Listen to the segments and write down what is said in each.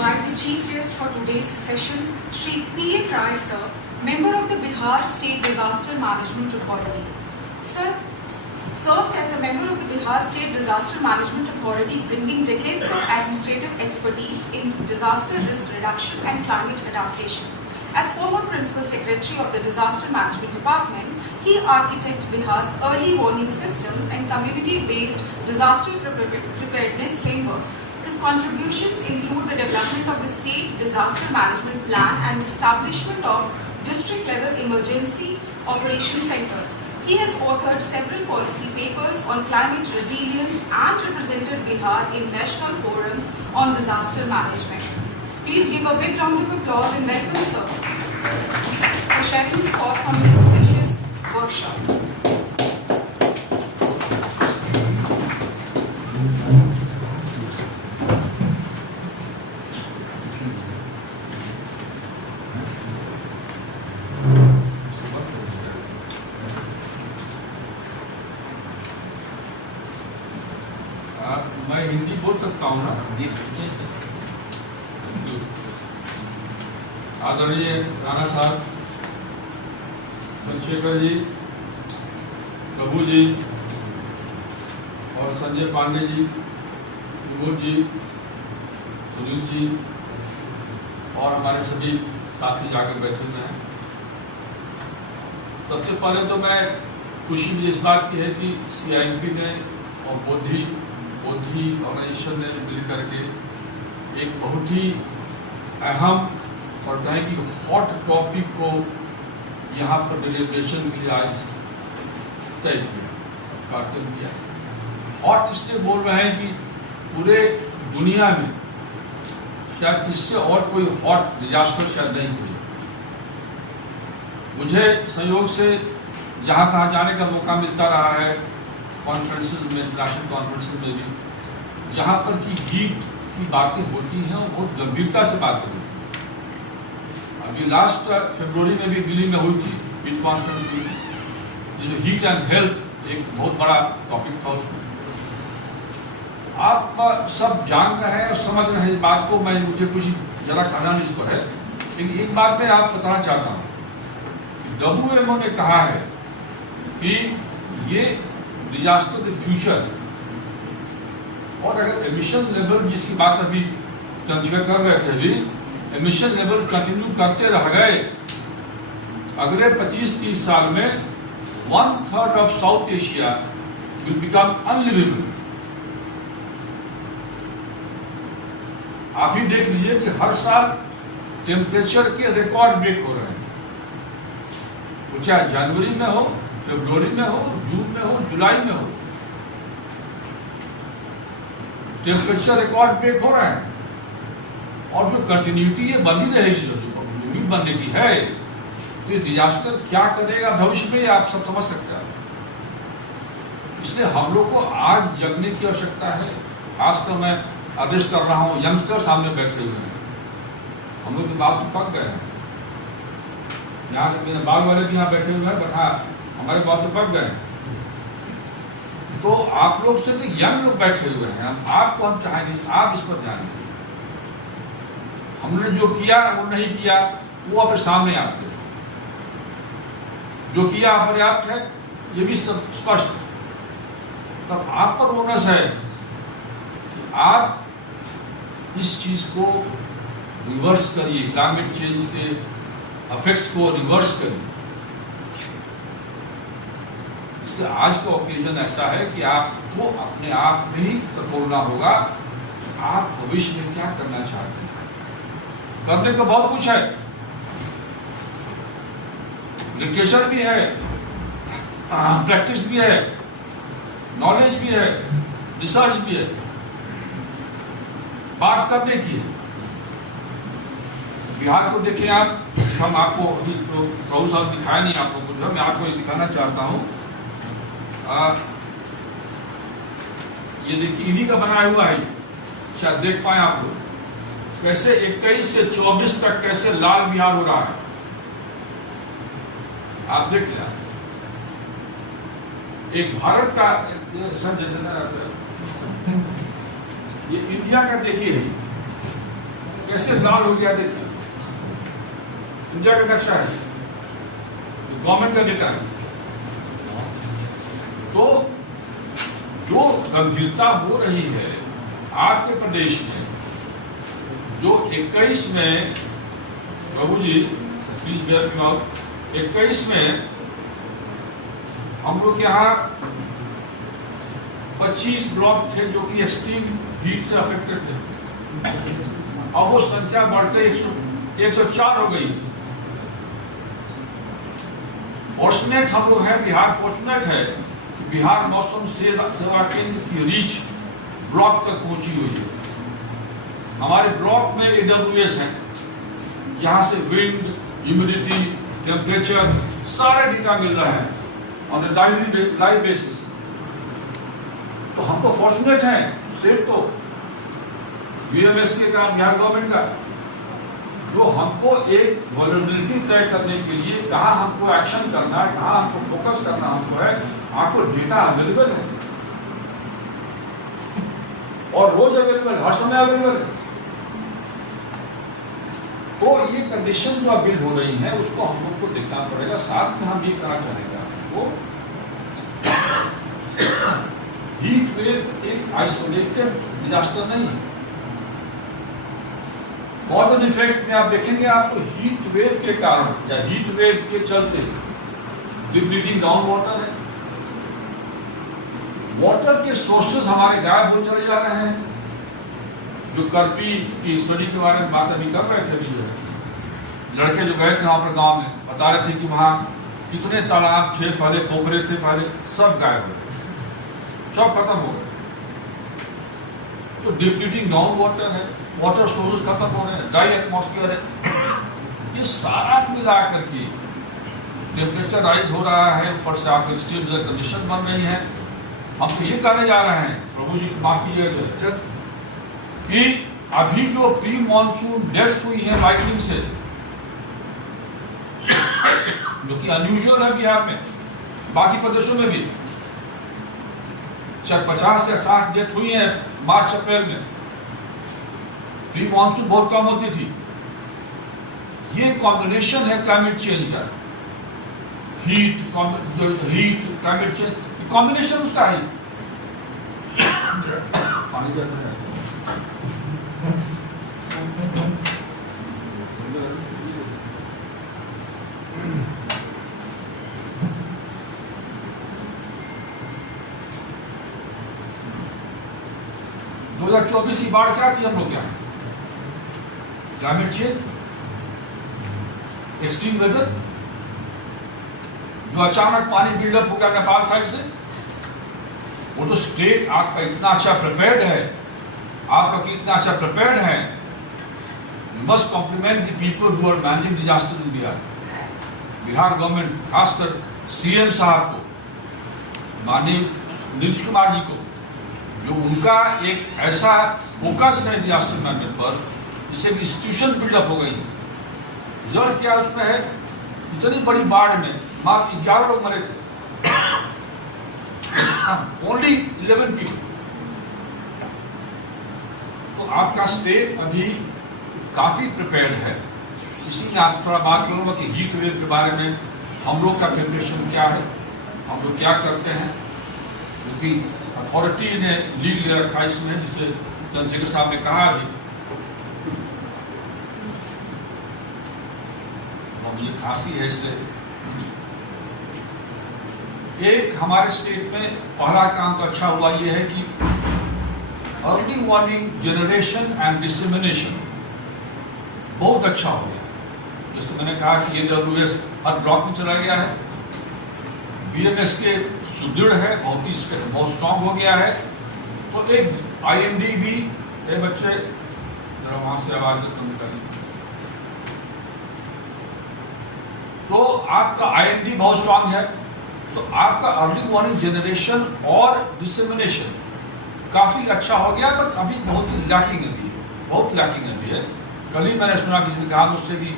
invite the chief guest for today's session, Shri P.A. Rai sir, member of the Bihar State Disaster Management Authority. Sir serves as a member of the Bihar State Disaster Management Authority, bringing decades of administrative expertise in disaster risk reduction and climate adaptation. As former Principal Secretary of the Disaster Management Department, he architected Bihar's early warning systems and community-based disaster preparedness frameworks. His contributions include the development of the State Disaster Management Plan and establishment of district-level emergency operation centers. He has authored several policy papers on climate resilience and represented Bihar in national forums on disaster management. Please give a big round of applause and welcome sir for sharing his thoughts on this precious workshop. मैं हिंदी बोल सकता हूँ ना? जी sir. आदरणीय राणा साहब, चंद्रशेखर जी, प्रभु जी और संजय पांडे जी, विमोद जी, सुनील सिंह और हमारे सभी साथी जाकर बैठे हुए हैं। सबसे पहले तो मैं खुशी मुझे इस बात की है कि CIP ने और बोधि ऑर्गेनाइजेशन ने मिल करके एक बहुत ही अहम और कहें कि हॉट टॉपिक को यहाँ पर डिलीब्रेशन के लिए आज तय किया, कार्यक्रम किया। हॉट इसलिए बोल रहे हैं कि पूरे दुनिया में शायद इससे और कोई हॉट डिजास्टर शायद नहीं हुई। मुझे संयोग से जहाँ तहाँ जाने का मौका मिलता रहा है, कॉन्फ्रेंसेस में, इंटरनेशनल कॉन्फ्रेंसेस में भी, जहाँ पर की हीट की बातें होती हैं और बहुत गंभीरता से बातें होती हैं। अभी लास्ट फरवरी में भी दिल्ली में हुई थी हीट कॉन्फ्रेंस हुई थी, जिसमें हीट एंड हेल्थ एक बहुत बड़ा टॉपिक था उसमें। आप सब जान रहे हैं और समझ रहे हैं इस बात को, मुझे कुछ जरा कहना नहीं इस पर है, लेकिन एक बात मैं आप बताना चाहता हूँ कि WHO ने कहा है कि ये डिजास्टर के फ्यूचर और अगर एमिशन लेवल जिसकी बात अभी चंद्रशेखर कर रहे थे भी, एमिशन लेवल कंटिन्यू करते रह गए, अगले 25-30 साल में 1/3 of South Asia will become unlivable. आप ही देख लीजिए कि हर साल टेम्परेचर के रिकॉर्ड ब्रेक हो रहे हैं, वो चाहे जनवरी में हो, फरवरी में हो, जून में हो, जुलाई में हो, टेम्परेचर रिकॉर्ड ब्रेक हो रहे हैं। और जो कंटिन्यूटी ये बनी रहेगी, जो उम्मीद बनने की है, तो ये डिजास्टर क्या करेगा भविष्य में, आप सब समझ सकते हैं। इसलिए हम लोग को आज जगने की आवश्यकता है। आज तो मैं आदेश कर रहा हूँ, यंगस्टर सामने बैठे हुए हैं, हम लोग की बात तो पक गए हैं। यहाँ के मेरे बाग वाले भी यहाँ बैठे हुए हैं, बैठा हमारे बात तो पक गए हैं। तो आप लोग से तो यंग लोग बैठे हुए हैं, आपको हम चाहेंगे आप इस पर ध्यान दें। हमने जो किया वो नहीं किया वो अपने सामने आपके, जो किया पर्याप्त है ये भी स्पष्ट है। तब आप पर ओनस है कि आप इस चीज को रिवर्स करिए, क्लाइमेट चेंज के इफेक्ट्स को रिवर्स करिए। इसलिए आज का ओकेजन ऐसा है कि आपको अपने आप में ही टटोलना होगा कि आप भविष्य में क्या करना चाहते हैं। करने को बहुत कुछ है, लिटरेचर भी है, प्रैक्टिस भी है, नॉलेज भी है, रिसर्च भी है, बात करने की है। बिहार को देखिए आप, हम आपको अभी प्रभु साहब दिखाया नहीं आप लोगों को, मैं आपको ये दिखाना चाहता हूँ। ये देखिए इन्हीं का बनाया हुआ है, शायद देख पाए आप लोग, कैसे 21 से 24 तक कैसे लाल बिहार हो रहा है, आप देख लिया। एक भारत का ये इंडिया का देखिए, कैसे लाल हो गया देखिए, इंडिया का नक्शा है, गवर्नमेंट का डेटा है। तो जो गंभीरता हो रही है आपके प्रदेश में, जो 21 में, बाबू जी प्लीज बेयर मी आउट, 21 में हम लोग यहाँ 25 ब्लॉक थे जो कि एक्सट्रीम हीट से अफेक्टेड थे, और वो संख्या बढ़कर 104 हो गई। फॉर्चुनेट हम लोग हैं, बिहार फॉर्चुनेट है, बिहार मौसम सेवा केंद्र की रीच ब्लॉक तक पहुंची हुई है। हमारे ब्लॉक में AWS है, यहाँ से विंड, ह्यूमिडिटी, टेम्परेचर सारे डेटा मिल रहे हैं ऑन ए लाइव बेसिस। तो हम तो फॉर्चुनेट हैं, स्टेट तो BMSK का, बिहार गवर्नमेंट का, जो हमको एक वल्नरेबिलिटी तय करने के लिए कहाँ हमको एक्शन करना है, कहाँ हमको फोकस करना हमको है, आपको डेटा अवेलेबल है और रोज अवेलेबल, हर समय अवेलेबल है। तो ये कंडीशन जो बिल्ड हो रही है उसको हम लोग को देखना पड़ेगा। साथ में हम ये कहना चाहेंगे आपको, हीट वेव एक आइसोलेटेड डिजास्टर नहीं है। कॉज एंड इफेक्ट में आप देखेंगे, आप तो हीट वेव के कारण या हीट वेव के चलते डिप्लीटिंग डाउन वाटर है, वाटर के सोर्सेज हमारे गायब हो चले जा रहे हैं। जो करपी की स्टडी के बारे में बात अभी कर रहे थे, जो है लड़के जो गए थे वहां पर गांव में, बता रहे थे कि वहां कितने तालाब थे पहले, पोखरे थे पहले, सब गायब हो गए, सब खत्म हो गए। तो डिप्लीटिंग डाउन वाटर है, वाटर सोर्सेज खत्म हो रहे हैं, ड्राई एटमॉस्फेयर है, ये सारा मिला करके टेम्परेचर राइज हो रहा है, ऊपर से आपको एक्सट्रीम वेदर कंडीशन बन रही है। हम तो ये कहने जा रहे हैं, प्रभु जी माफ कीजिएगा, कि अभी जो प्री मॉनसून डेथ्स हुई है लाइटनिंग से, जो कि अनयूजुअल है बिहार में, बाकी प्रदेशों में भी 50 से 60 डेथ हुई है मार्च अप्रैल में। प्री मॉनसून बहुत कम होती थी। ये कॉम्बिनेशन है क्लाइमेट चेंज का, हीट क्लाइमेट चेंज कॉम्बिनेशन उसका है। पानी देते हैं। दो 2024 की बाढ़ क्या थी हम लोग क्या, क्लाइमेट चेंज, एक्सट्रीम वेदर, जो अचानक पानी बिल्डअप हो गया नेपाल साइड से। वो तो स्टेट आपका इतना अच्छा प्रिपेयर्ड है, आपका इतना अच्छा प्रिपेयर्ड है, you must compliment the people who are managing disaster in Bihar. Bihar government, खासकर CM साहब को, माननीय नीतीश कुमार जी को, जो उनका एक ऐसा फोकस है डिजास्टर मैनेजमेंट पर, जिससे इंस्टीट्यूशन बिल्डअप हो गई। रिजल्ट क्या उसमें है, इतनी बड़ी बाढ़ में मात्र 11 लोग मरे थे, ओनली 11 पीपल। तो आपका स्टेट अभी काफी प्रिपेयर्ड है। इसी में आप थोड़ा बात करूंगा कि हीट वेव के बारे में हम लोग का प्रिपरेशन क्या है, हम लोग क्या करते हैं, क्योंकि अथॉरिटी ने लीड ले रखा है इसमें, जिसे चंद्रशेखर साहब ने कहा अभी। मुझे खांसी है इसलिए। एक हमारे स्टेट में पहला काम तो अच्छा हुआ ये है कि early warning generation and dissemination बहुत अच्छा हो गया। जैसे मैंने कहा कि AWS हर ब्लॉक में चला गया है, BMSK सुदृढ़ है, बहुत स्ट्रॉन्ग हो गया है। तो एक IMD भी, बच्चे जरा वहां से आवाज कम करिए, तो आपका IMD बहुत स्ट्रॉन्ग है। तो आपका अर्ली वार्निंग जनरेशन और डिसेमिनेशन काफी अच्छा हो गया, पर अभी बहुत लैकिंग अभी है, बहुत लैकिंग अभी है। कल ही मैंने सुना किसी ने कहा मुझसे कि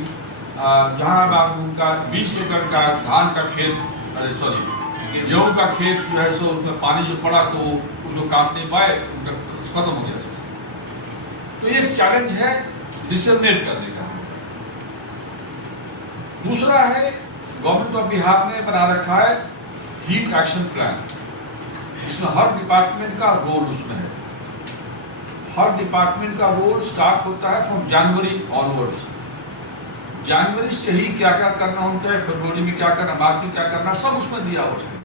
जहाँ उनका 20 एकड़ का धान का खेत, गेहूं का खेत जो है सो उसमें पानी जो पड़ा तो उसको काट नहीं पाए, उनका खत्म हो गया। तो ये चैलेंज है डिसमिनेट करने का। दूसरा है गवर्नमेंट ऑफ बिहार ने बना रखा है हीट एक्शन प्लान, इसमें हर डिपार्टमेंट का रोल उसमें है। हर डिपार्टमेंट का रोल स्टार्ट होता है फ्रॉम जनवरी ऑनवर्ड्स। जनवरी से ही क्या क्या करना उनका है, फरवरी में क्या करना, मार्च में क्या करना, सब उसमें दिया हुआ उसमें।